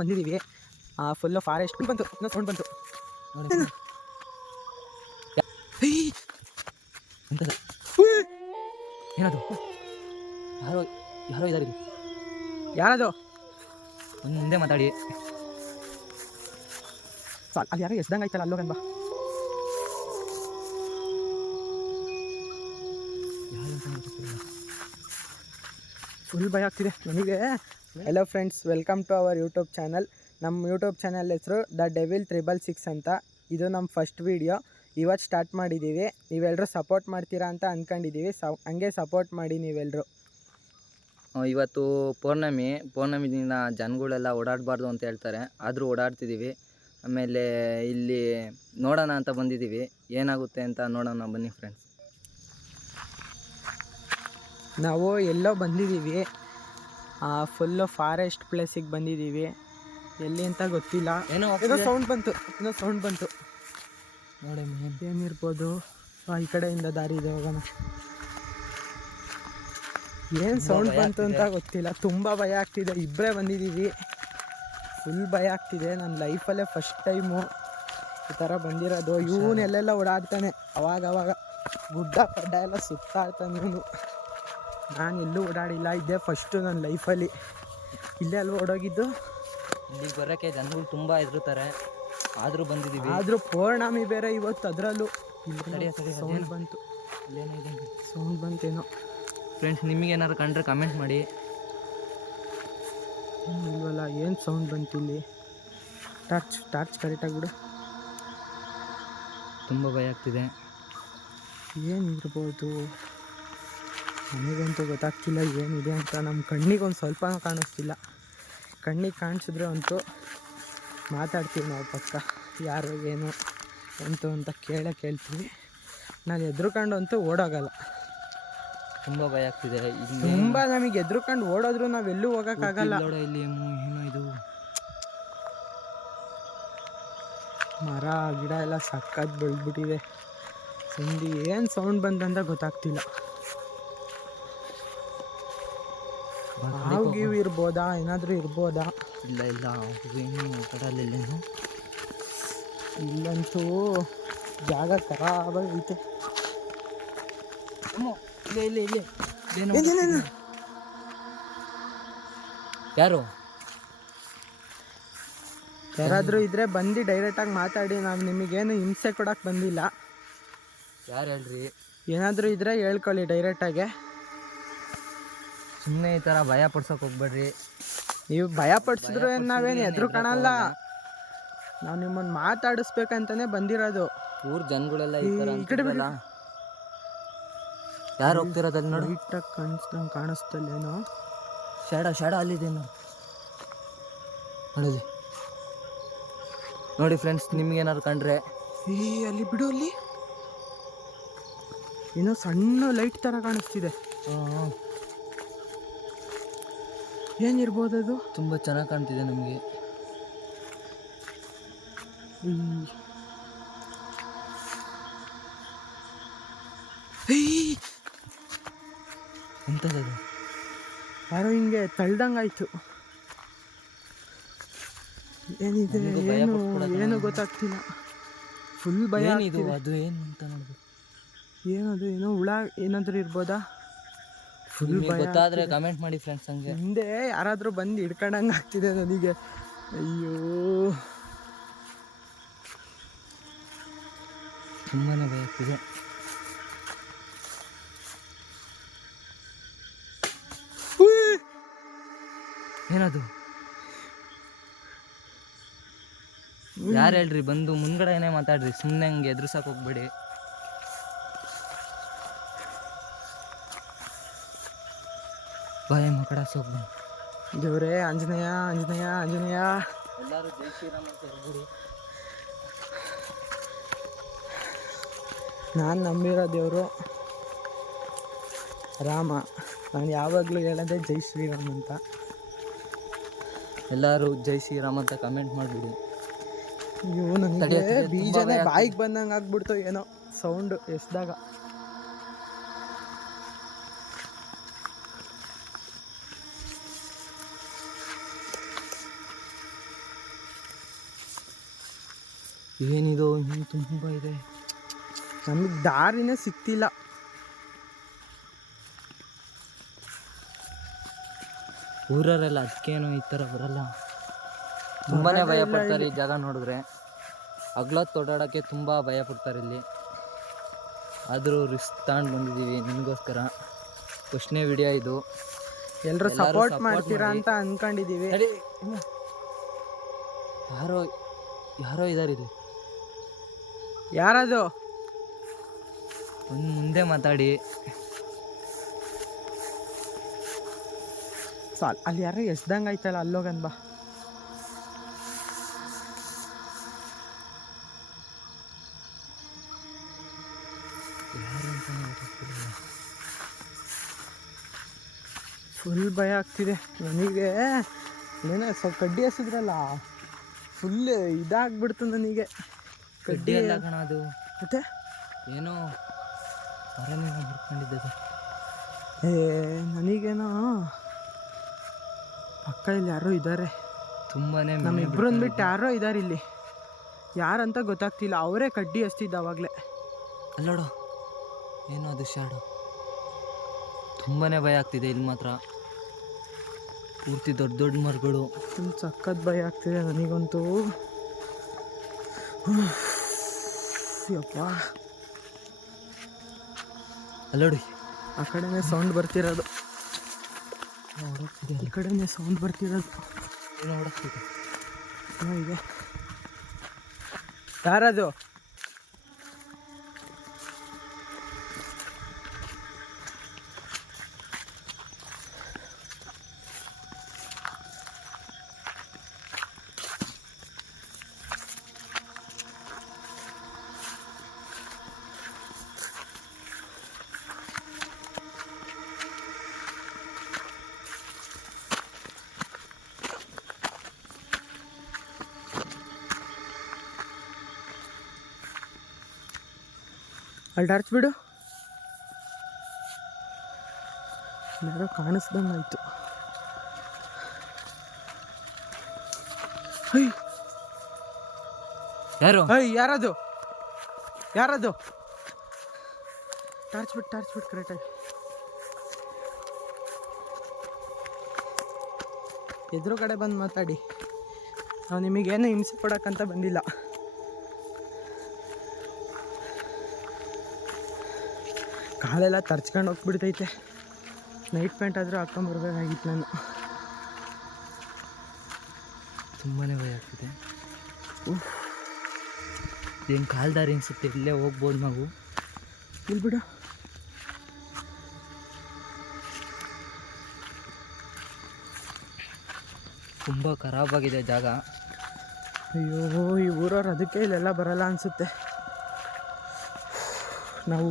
ಬಂದಿದ್ದೀವಿ. Full forest ಬಂತು, ಇನ್ನೂ ಸೌಂಡ್ ಬಂತು ನೋಡಿ. ಏನದು? ಯಾರೋ ಯಾರೋ ಇದ್ದಾರೆ. ಇದು ಯಾರದು? ಒಂದು ಮುಂದೆ ಮಾತಾಡಿ. ಅಲ್ಲಿ ಯಾರೋ ಎಸ್ದಂಗೆ ಆಯ್ತಲ್ಲ, ಅಲ್ಲೋಗನ್ ಬಾ. ಫುಲ್ ಭಯ ಆಗ್ತಿದೆ ನನಗೆ. Hello friends, welcome to our YouTube channel. ನಮ್ಮ ಯೂಟ್ಯೂಬ್ ಚಾನಲ್ ಹೆಸರು ದ ಡೆವಿಲ್ 666 ಅಂತ. ಇದು ನಮ್ಮ ಫಸ್ಟ್ ವೀಡಿಯೋ ಇವತ್ತು ಸ್ಟಾರ್ಟ್ ಮಾಡಿದ್ದೀವಿ. ನೀವೆಲ್ಲರೂ ಸಪೋರ್ಟ್ ಮಾಡ್ತೀರಾ ಅಂತ ಅಂದ್ಕೊಂಡಿದ್ದೀವಿ. ಹಂಗೆ ಸಪೋರ್ಟ್ ಮಾಡಿ ನೀವೆಲ್ಲರೂ. ಇವತ್ತು ಪೌರ್ಣಮಿ ದಿನ ಜನಗಳೆಲ್ಲ ಓಡಾಡಬಾರ್ದು ಅಂತ ಹೇಳ್ತಾರೆ, ಆದರೂ ಓಡಾಡ್ತಿದ್ದೀವಿ. ಆಮೇಲೆ ಇಲ್ಲಿ ನೋಡೋಣ ಅಂತ ಬಂದಿದ್ದೀವಿ, ಏನಾಗುತ್ತೆ ಅಂತ ನೋಡೋಣ ಬನ್ನಿ ಫ್ರೆಂಡ್ಸ್. ನಾವು ಎಲ್ಲೋ ಬಂದಿದ್ದೀವಿ, ಫುಲ್ಲು ಫಾರೆಸ್ಟ್ ಪ್ಲೇಸಿಗೆ ಬಂದಿದ್ದೀವಿ. ಎಲ್ಲಿ ಅಂತ ಗೊತ್ತಿಲ್ಲ. ಏನೋ ಸೌಂಡ್ ಬಂತು ನೋಡಿ. ಏನಿರ್ಬೋದು? ಈ ಕಡೆಯಿಂದ ದಾರಿ ಇದೆ, ಹೋಗೋಣ. ಏನು ಸೌಂಡ್ ಬಂತು ಅಂತ ಗೊತ್ತಿಲ್ಲ. ತುಂಬ ಭಯ ಆಗ್ತಿದೆ. ಇಬ್ಬರೇ ಬಂದಿದ್ದೀವಿ, ಫುಲ್ ಭಯ ಆಗ್ತಿದೆ. ನನ್ನ ಲೈಫಲ್ಲೇ ಫಸ್ಟ್ ಟೈಮು ಈ ಥರ ಬಂದಿರೋದು. ಇವನೆಲ್ಲೆಲ್ಲ ಓಡಾಡ್ತಾನೆ, ಅವಾಗ ಗುಡ್ಡ ಪಡ್ಡ ಎಲ್ಲ ಸುತ್ತಾಡ್ತಾನೆ ಇವನು. ನಾನು ಎಲ್ಲೂ ಓಡಾಡಿಲ್ಲ, ಇದೇ ಫಸ್ಟು ನನ್ನ ಲೈಫಲ್ಲಿ. ಇಲ್ಲೇ ಅಲ್ವ ಓಡೋಗಿದ್ದು. ಇಲ್ಲಿಗೆ ಬರೋಕ್ಕೆ ಜನಗಳು ತುಂಬ ಹೆದರ್ತಾರೆ, ಆದರೂ ಬಂದಿದ್ದೀವಿ. ಆದರೂ ಪೌರ್ಣಮಿ ಬೇರೆ ಇವತ್ತು, ಅದರಲ್ಲೂ. ಸೌಂಡ್ ಬಂತು, ಸೌಂಡ್ ಬಂತೇನೋ. ಫ್ರೆಂಡ್ಸ್, ನಿಮಗೇನಾದ್ರು ಕಂಡ್ರೆ ಕಮೆಂಟ್ ಮಾಡಿ. ಇಲ್ವಲ್ಲ, ಏನು ಸೌಂಡ್ ಬಂತು ಇಲ್ಲಿ? ಟಾರ್ಚ್ ಕರೆಕ್ಟಾಗಿ ಬಿಡು. ತುಂಬ ಭಯ ಆಗ್ತಿದೆ. ಏನಿರ್ಬೋದು? ನನಗಂತೂ ಗೊತ್ತಾಗ್ತಿಲ್ಲ ಏನಿದೆ ಅಂತ. ನಮ್ಮ ಕಣ್ಣಿಗೆ ಒಂದು ಸ್ವಲ್ಪ ಕಾಣಿಸ್ತಿಲ್ಲ. ಕಣ್ಣಿಗೆ ಕಾಣಿಸಿದ್ರೆ ಅಂತೂ ಮಾತಾಡ್ತೀವಿ ನಾವು ಪಕ್ಕ. ಯಾರು ಏನು ಅಂತ ಕೇಳ್ತೀವಿ. ನಾನು ಎದ್ರುಕೊಂಡು ಅಂತೂ ಓಡೋಗಲ್ಲ. ತುಂಬ ಭಯ ಆಗ್ತಿದೆ. ತುಂಬ ನಮಗೆ ಎದ್ರುಕೊಂಡು ಓಡೋದ್ರು ನಾವೆಲ್ಲೂ ಹೋಗೋಕ್ಕಾಗಲ್ಲ. ಇಲ್ಲಿ ಏನೋ ಇದು ಮರ ಗಿಡ ಎಲ್ಲ ಸಕ್ಕತ್ ಬೆಳೆದ್ಬಿಟ್ಟಿದೆ. ಸಂಧಿ ಏನು ಸೌಂಡ್ ಬಂದಂತ ಗೊತ್ತಾಗ್ತಿಲ್ಲ. ಹಾವು ಇರ್ಬೋದಾ? ಏನಾದರೂ ಇರ್ಬೋದಾ? ಇಲ್ಲ ಏನು ಕಡಲಿಲ್ಲೇನು. ಇಲ್ಲಂತೂ ಜಾಗ ಖರಾಬಾಗೈತೆ. ಇಲ್ಲಿ ಯಾರಾದರೂ ಇದ್ರೆ ಬಂದು ಡೈರೆಕ್ಟಾಗಿ ಮಾತಾಡಿ. ನಾವು ನಿಮಗೇನು ಹಿಂಸೆ ಕೊಡೋಕೆ ಬಂದಿಲ್ಲ. ಯಾರು ಹೇಳ್ರಿ? ಏನಾದರೂ ಇದ್ರೆ ಹೇಳ್ಕೊಳ್ಳಿ ಡೈರೆಕ್ಟಾಗೆ. ಸುಮ್ಮನೆ ಈ ಥರ ಭಯ ಪಡ್ಸೋಕೆ ಹೋಗ್ಬೇಡ್ರಿ. ನೀವು ಭಯ ಪಡಿಸಿದ್ರು ನಾವೇನು ಎದುರು ಕಾಣಲ್ಲ. ನಾವು ನಿಮ್ಮನ್ನು ಮಾತಾಡಿಸ್ಬೇಕಂತಾನೆ ಬಂದಿರೋದು. ಊರ್ ಜನಗಳೆಲ್ಲ ಈ ಥರ ಯಾರು ಹೋಗ್ತಿರೋದಲ್ಲಿ ನೋಡಿ. ಲೈಟಾಗಿ ಕಾಣಿಸ್ತಲ್ಲೇನೋ. ಶಾಡ ಅಲ್ಲಿದೆ ನೋಡಿ ಫ್ರೆಂಡ್ಸ್, ನಿಮ್ಗೇನಾದ್ರು ಕಂಡ್ರೆ ಅಲ್ಲಿ ಬಿಡು. ಅಲ್ಲಿ ಏನೋ ಸಣ್ಣ ಲೈಟ್ ಥರ ಕಾಣಿಸ್ತಿದೆ. ಏನಿರ್ಬೋದು ಅದು? ತುಂಬ ಚೆನ್ನಾಗಿ ಕಾಣ್ತಿದೆ ನಮಗೆ. ಎಂಥದ್ದು? ಯಾರೋ ಹಿಂಗೆ ತಳ್ದಂಗಾಯ್ತು. ಏನಿದೆ ಏನು ಗೊತ್ತಾಗ್ತಿಲ್ಲ. ಫುಲ್ ಭಯ. ಏನಿದು? ಅದು ಏನು ಅಂತ ನೋಡ್ಬೇಕು. ಏನದು? ಏನೋ ಹುಳ ಏನಾದರೂ ಇರ್ಬೋದಾ? ಫುಲ್ ಭಯ. ಗೊತ್ತಾದರೆ ಕಮೆಂಟ್ ಮಾಡಿ ಫ್ರೆಂಡ್ಸ್. ಹಂಗೆ ಹಿಂದೆ ಯಾರಾದರೂ ಬಂದು ಹಿಡ್ಕೊಂಡಂಗೆ ಆಗ್ತಿದೆ ನನಗೆ. ಅಯ್ಯೋ, ತುಂಬಾ ಭಯ ಆಗ್ತಿದೆ. ಏನದು? ಯಾರು ಹೇಳ್ರಿ? ಬಂದು ಮುಂದ್ಗಡೆನೇ ಮಾತಾಡ್ರಿ, ಸುಮ್ಮನೆ ಹಂಗೆ ಎದುರಿಸಕ್ಕೆ ಹೋಗ್ಬೇಡಿ. ಭಯ ಮಕ್ಕಳ ಸೋಗ್ ದೇವ್ರೇ, ಆಂಜನೇಯ. ಎಲ್ಲರೂ ಜೈ ಶ್ರೀರಾಮ್ ಅಂತ ಹೇಳ್ಬಿಡಿ. ನಾನು ನಂಬಿರೋ ದೇವರು ರಾಮ. ನಾನು ಯಾವಾಗಲೂ ಹೇಳೋದೇ ಜೈ ಶ್ರೀರಾಮ್ ಅಂತ. ಎಲ್ಲರೂ ಜೈ ಶ್ರೀರಾಮ್ ಅಂತ ಕಮೆಂಟ್ ಮಾಡಿಬಿಡಿ. ಇವು ನನಗೆ ಬೀಜನೇ ಬಾಯಿಗೆ ಬಂದಂಗೆ ಆಗ್ಬಿಡ್ತು ಏನೋ ಸೌಂಡು ಎಸ್ದಾಗ. ಏನಿದು ಇನ್ನೂ ತುಂಬ ಇದೆ. ನಮಗೆ ದಾರಿನೇ ಸಿಕ್ತಿಲ್ಲ. ಊರವರೆಲ್ಲ ಅದಕ್ಕೇನು ಈ ಥರ ಬರಲ್ಲ, ತುಂಬಾ ಭಯ ಪಡ್ತಾರೆ ಈ ಜಾಗ ನೋಡಿದ್ರೆ. ಹಗ್ಲೊತ್ತು ಓಡಾಡೋಕ್ಕೆ ತುಂಬ ಭಯ ಪಡ್ತಾರೆ ಇಲ್ಲಿ. ಆದರೂ ರಿಸ್ಕ್ ತಗೊಂಡು ಬಂದಿದ್ದೀವಿ ನಿಮಗೋಸ್ಕರ. ಫಸ್ಟ್ನೇ ವಿಡಿಯೋ ಇದು. ಎಲ್ಲರೂ ಸಪೋರ್ಟ್ ಮಾಡ್ತೀರಾ ಅಂತ ಅಂದ್ಕೊಂಡಿದ್ದೀವಿ. ಯಾರೋ ಇದ್ದಾರೆ ಇಲ್ಲಿ. ಯಾರದು? ಒಂದು ಮುಂದೆ ಮಾತಾಡಿ. ಅಲ್ಲಿ ಯಾರೋ ಎಸ್ದಂಗೆ ಆಯ್ತಲ್ಲ, ಅಲ್ಲೋಗನ್ ಬಾ. ಫುಲ್ ಭಯ ಆಗ್ತಿದೆ ನನಗೆ. ಏನೋ ಸ್ವಲ್ಪ ಕಡ್ಡಿ ಎಸಿದ್ರಲ್ಲ, ಫುಲ್ ಇದಾಗ್ಬಿಡ್ತು ನನಗೆ. ಕಡ್ಡಿ ಎಲ್ಲ ಕಣ ಅದು, ಮತ್ತೆ ಏನೋ ಮರನೇ ಮುರ್ಕೊಂಡಿದ್ದದು. ನನಗೇನೋ ಪಕ್ಕ ಇಲ್ಲಿ ಯಾರೋ ಇದ್ದಾರೆ. ತುಂಬಾ ನಮ್ಮಿಬ್ಬರನ್ನ ಬಿಟ್ಟು ಯಾರೋ ಇದ್ದಾರೆ ಇಲ್ಲಿ. ಯಾರಂತ ಗೊತ್ತಾಗ್ತಿಲ್ಲ. ಅವರೇ ಕಡ್ಡಿ ಎಸ್ತಿದ್ದ ಅವಾಗಲೇ. ಅಲ್ಲೋಡು ಏನೋ ಅದು ಶಾಡೋ. ತುಂಬಾ ಭಯ ಆಗ್ತಿದೆ ಇಲ್ಲಿ ಮಾತ್ರ. ಪೂರ್ತಿ ದೊಡ್ಡ ದೊಡ್ಡ ಮರಗಳು. ಫುಲ್ ಸಖತ್ ಭಯ ಆಗ್ತಿದೆ ನನಗಂತೂ. ಯಪ್ಪ, ಅಲ್ಲೋಡಿ ಆ ಕಡೆನೇ ಸೌಂಡ್ ಬರ್ತಿರೋದು. ಈ ಕಡೆನೇ ಸೌಂಡ್ ಬರ್ತಿರೋದು. ಏನೋ ಹೊಡಕ್ತಿದೆ. ಇದೆ ಯಾರದು? ಅಲ್ಲಿ ಟಾರ್ಚ್ ಬಿಡು. ಯಾರೋ ಕಾಣಿಸ್ದಂಗೆ ಆಯಿತು. ಯಾರದು? ಟಾರ್ಚ್ ಬಿಟ್ಟು ಕರೆಕ್ಟಾಗಿ. ಎದುರು ಕಡೆ ಬಂದು ಮಾತಾಡಿ. ನಾವು ನಿಮಗೇನು ಹಿಂಸೆ ಕೊಡೋಕ್ಕಂತ ಬಂದಿಲ್ಲ. ಕಾಲೆಲ್ಲ ತರ್ಚ್ಕೊಂಡು ಹೋಗ್ಬಿಡ್ತೈತೆ. ನೈಟ್ ಪ್ಯಾಂಟ್ ಆದರೂ ಹಾಕ್ಕೊಂಬರ್ಬೇಕಾಗಿತ್ತು ನಾನು. ತುಂಬಾ ಭಯ ಆಗ್ತಿದೆ. ಏನು ಕಾಲ್ದಾರಿ ಅನಿಸುತ್ತೆ. ಇಲ್ಲೇ ಹೋಗ್ಬೋದು ನಾವು. ಇಲ್ಲಿ ಬಿಡು. ತುಂಬ ಖರಾಬಾಗಿದೆ ಜಾಗ. ಅಯ್ಯೋ, ಈ ಊರವ್ರು ಅದಕ್ಕೆ ಇಲ್ಲೆಲ್ಲ ಬರಲ್ಲ ಅನಿಸುತ್ತೆ. ನಾವು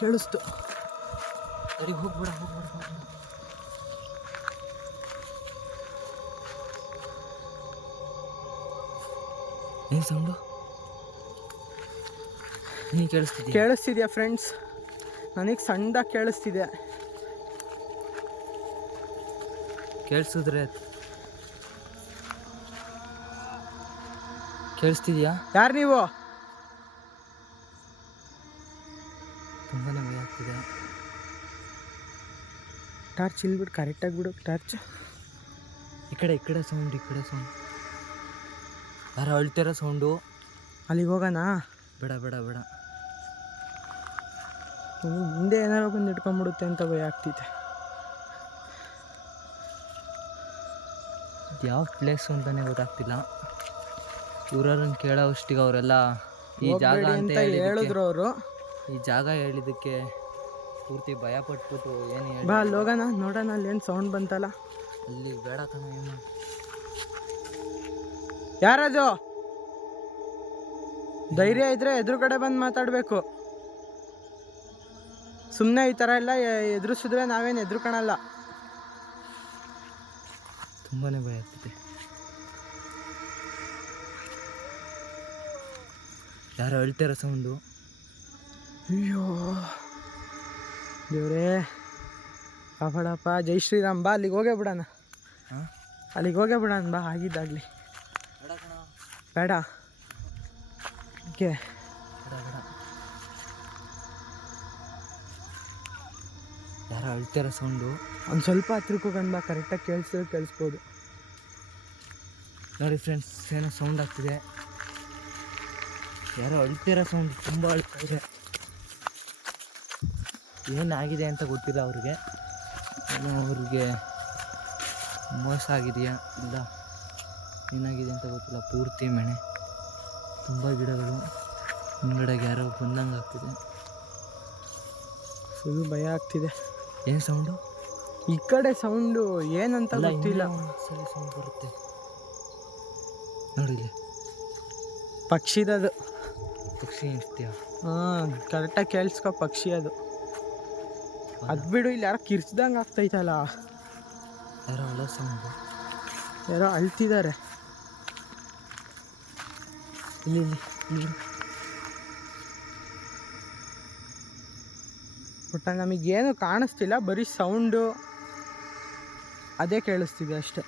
ಕೇಳಿಸ್ತು. ಸರಿ ಹೋಗ್ಬೇಡ. ಏನು ಸೌಂಡು? ನೀನು ಕೇಳಿಸ್ತಿದ್ಯಾ ಫ್ರೆಂಡ್ಸ್? ನನಗೆ ಸಣ್ಣದಾಗಿ ಕೇಳಿಸ್ತಿದೆ. ಕೇಳಿಸ್ತಿದ್ಯಾ? ಯಾರು ನೀವು? ತುಂಬಾ ಭಯ ಆಗ್ತಿದೆ. ಟಾರ್ಚ್ ಇಲ್ಲಿ ಬಿಡು, ಕರೆಕ್ಟಾಗಿ ಬಿಡು ಟಾರ್ಚ್. ಈ ಕಡೆ ಸೌಂಡ್. ಯಾರೋ ಅಳ್ತಿರೋ ಸೌಂಡು. ಅಲ್ಲಿಗೆ ಹೋಗೋಣ? ಬೇಡ. ಮುಂದೆ ಏನಾರು ಬಂದು ಇಟ್ಕೊಂಡ್ಬಿಡುತ್ತೆ ಅಂತ ಭಯ ಆಗ್ತಿದೆ. ಯಾವ ಪ್ಲೇಸು ಅಂತಲೇ ಗೊತ್ತಾಗ್ತಿಲ್ಲ. ಊರವ್ರನ್ನ ಕೇಳೋ ಅಷ್ಟಿಗೆ ಅವರೆಲ್ಲ ಈ ಜಾಗ ಅಂತ ಹೇಳಿದ್ರು ಅವರು. ಈ ಜಾಗ ಹೇಳಿದ್ದಕ್ಕೆ ಪೂರ್ತಿ ಭಯ ಪಟ್ಬಿಟ್ಟು ಏನು ಹೇಳಿ. ಬಾ ಅಲ್ಲಿ ಹೋಗೋಣ, ನೋಡೋಣ. ಅಲ್ಲಿ ಏನು ಸೌಂಡ್ ಬಂತಲ್ಲ. ಅಲ್ಲಿ ಬೇಡ ಕಣ. ಏನು ಯಾರದು? ಧೈರ್ಯ ಇದ್ರೆ ಎದುರು ಕಡೆ ಬಂದು ಮಾತಾಡಬೇಕು. ಸುಮ್ಮನೆ ಈ ಥರ ಎಲ್ಲ ಎದುರಿಸಿದ್ರೆ ನಾವೇನು ಎದುರು ಕಾಣಲ್ಲ. ತುಂಬಾ ಭಯ ಆಗ್ತಿದೆ. ಯಾರೋ ಅಳ್ತಿರೋ ಸೌಂಡು. ಅಯ್ಯೋ ದೇವ್ರೇ ಕಾಪಾಡಪ್ಪ. ಜೈ ಶ್ರೀರಾಮ್. ಬಾ ಅಲ್ಲಿಗೆ ಹೋಗೇ ಬಿಡೋಣ. ಬಾ ಆಗಿದ್ದಾಗಲಿ. ಬೇಡ ಓಕೆ. ಬೇಡ ಬೇಡ. ಯಾರೋ ಅಳ್ತಿರೋ ಸೌಂಡು. ಒಂದು ಸ್ವಲ್ಪ ಹತ್ರಕ್ಕೆ ಹೋಗೋಣ ಬಾ, ಕರೆಕ್ಟಾಗಿ ಕೇಳಿಸ್ಬೋದು. ನೋಡಿ ಫ್ರೆಂಡ್ಸ್, ಏನೋ ಸೌಂಡ್ ಆಗ್ತಿದೆ. ಯಾರೋ ಅಳ್ತಿರೋ ಸೌಂಡ್, ತುಂಬ ಅಳ್ತಿದೆ. ಏನಾಗಿದೆ ಅಂತ ಗೊತ್ತಿಲ್ಲ ಅವ್ರಿಗೆ. ಏನೋ ಅವ್ರಿಗೆ ಮೋಸ ಆಗಿದೆಯಾ ಇಲ್ಲ ಏನಾಗಿದೆ ಅಂತ ಗೊತ್ತಿಲ್ಲ. ಪೂರ್ತಿ ಮನೆ, ತುಂಬ ಗಿಡಗಳು, ಹಿಂದ್ಗಡೆಗೆ ಯಾರೋ ಬಂದಂಗೆ ಆಗ್ತಿದೆ. ಫುಲ್ ಭಯ ಆಗ್ತಿದೆ. ಏನು ಸೌಂಡು? ಈ ಕಡೆ ಸೌಂಡು ಏನಂತ ಗೊತ್ತಿಲ್ಲ. ಸರಿ ಸೌಂಡ್ ಬರುತ್ತೆ ನೋಡಿ, ಇಲ್ಲಿ ಪಕ್ಷಿದದು. ಪಕ್ಷಿ ಇರ್ತೀಯ? ಹಾಂ, ಕರೆಕ್ಟಾಗಿ ಕೇಳಿಸ್ಕೊ, ಪಕ್ಷಿ ಅದು. ಅದು ಬಿಡು, ಇಲ್ಲಿ ಯಾರೋ ಕಿರ್ಚ್ದಂಗೆ ಆಗ್ತೈತಲ್ಲ. ಯಾರೋ ಅಲ್ಲ ಸೌಂಡು, ಯಾರೋ ಅಳ್ತಿದ್ದಾರೆ. ಇಲ್ಲಿ ಇಲ್ಲಿ ಇಲ್ಲಿ. ಬಟ್ ನಮಗೇನು ಕಾಣಿಸ್ತಿಲ್ಲ, ಬರೀ ಸೌಂಡು ಅದೇ ಕೇಳಿಸ್ತಿದೆ ಅಷ್ಟೆ.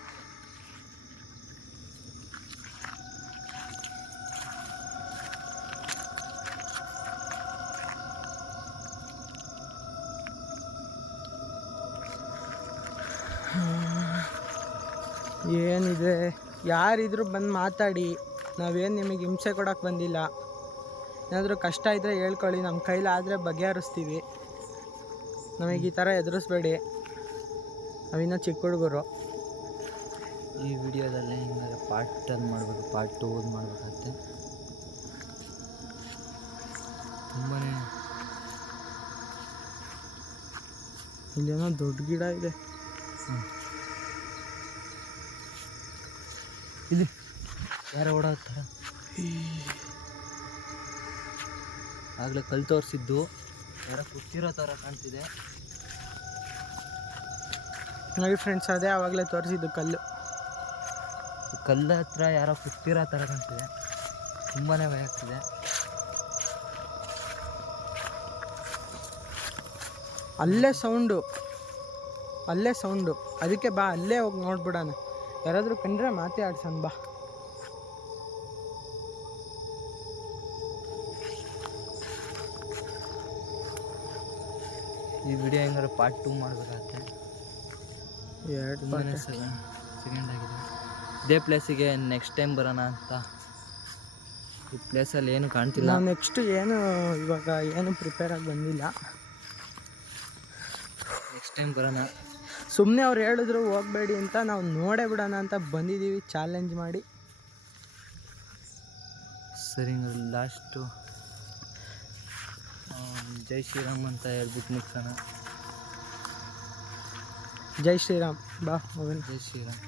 ಏನಿದೆ, ಯಾರಿದ್ರು ಬಂದು ಮಾತಾಡಿ. ನಾವೇನು ನಿಮಗೆ ಹಿಂಸೆ ಕೊಡೋಕ್ಕೆ ಬಂದಿಲ್ಲ. ಏನಾದರೂ ಕಷ್ಟ ಇದ್ದರೆ ಹೇಳ್ಕೊಳ್ಳಿ, ನಮ್ಮ ಕೈಲಾದರೆ ಬಗೆಹರಿಸ್ತೀವಿ. ನಮಗೆ ಈ ಥರ ಎದುರಿಸ್ಬೇಡಿ, ನಾವಿನ್ನೂ ಚಿಕ್ಕ ಹುಡುಗರು. ಈ ವಿಡಿಯೋದಲ್ಲೇ ಹಿಂಗೆ ಪಾರ್ಟಲ್ಲಿ ಮಾಡಬೇಕು, ಪಾರ್ಟ್ 2 ಮಾಡಬೇಕಾಗತ್ತೆ. ತುಂಬಾ ಇಲ್ಲೇನೋ ದೊಡ್ಡ ಗಿಡ ಇದೆ. ಇಲ್ಲಿ ಯಾರೋ ಓಡಾಡ್ತಾರ. ಆಗಲೇ ಕಲ್ಲು ತೋರಿಸಿದ್ದು ಯಾರೋ ಕೂತಿರೋ ಥರ ಕಾಣ್ತಿದೆ. ನೋಡಿ ಫ್ರೆಂಡ್ಸ್, ಅದೇ ಆವಾಗಲೇ ತೋರಿಸಿದ್ದು ಕಲ್ಲು. ಕಲ್ಲ ಹತ್ರ ಯಾರೋ ಕೂತಿರೋ ಥರ ಕಾಣ್ತಿದೆ. ತುಂಬಾ ಭಯ ಆಗ್ತಿದೆ. ಅಲ್ಲೇ ಸೌಂಡು, ಅದಕ್ಕೆ ಬಾ, ಅಲ್ಲೇ ಹೋಗಿ ನೋಡ್ಬಿಡೋಣ. ಯಾರಾದರೂ ಕಂಡ್ರೆ ಮಾತೇ ಆಡ್ಸೋಣ ಬಾ. ಈ ವಿಡಿಯೋ ಹೆಂಗಾರು ಪಾರ್ಟ್ 2 ಮಾಡಬೇಕಾಗತ್ತೆ. 2 ಸೆಕೆಂಡ್ ಆಗಿದೆ. ಇದೇ ಪ್ಲೇಸಿಗೆ ನೆಕ್ಸ್ಟ್ ಟೈಮ್ ಬರೋಣ ಅಂತ. ಈ ಪ್ಲೇಸಲ್ಲಿ ಏನು ಕಾಣ್ತಿಲ್ಲ. ನಾವು ನೆಕ್ಸ್ಟ್ ಇವಾಗ ಏನು ಪ್ರಿಪೇರ್ ಆಗಿ ಬಂದಿಲ್ಲ. ನೆಕ್ಸ್ಟ್ ಟೈಮ್ ಬರೋಣ. ಸುಮ್ಮನೆ ಅವ್ರು ಹೇಳಿದ್ರು ಹೋಗಬೇಡಿ ಅಂತ, ನಾವು ನೋಡೇ ಬಿಡೋಣ ಅಂತ ಬಂದಿದ್ದೀವಿ, ಚಾಲೆಂಜ್ ಮಾಡಿ. ಸರಿ, ಲಾಸ್ಟು ಜೈ ಶ್ರೀರಾಮ್ ಅಂತ ಹೇಳ್ಬಿಟ್ಟು ಮುಗಿಸೋಣ. ಜೈ ಶ್ರೀರಾಮ್ ಬಾ ಮಗನ್. ಜೈ ಶ್ರೀರಾಮ್.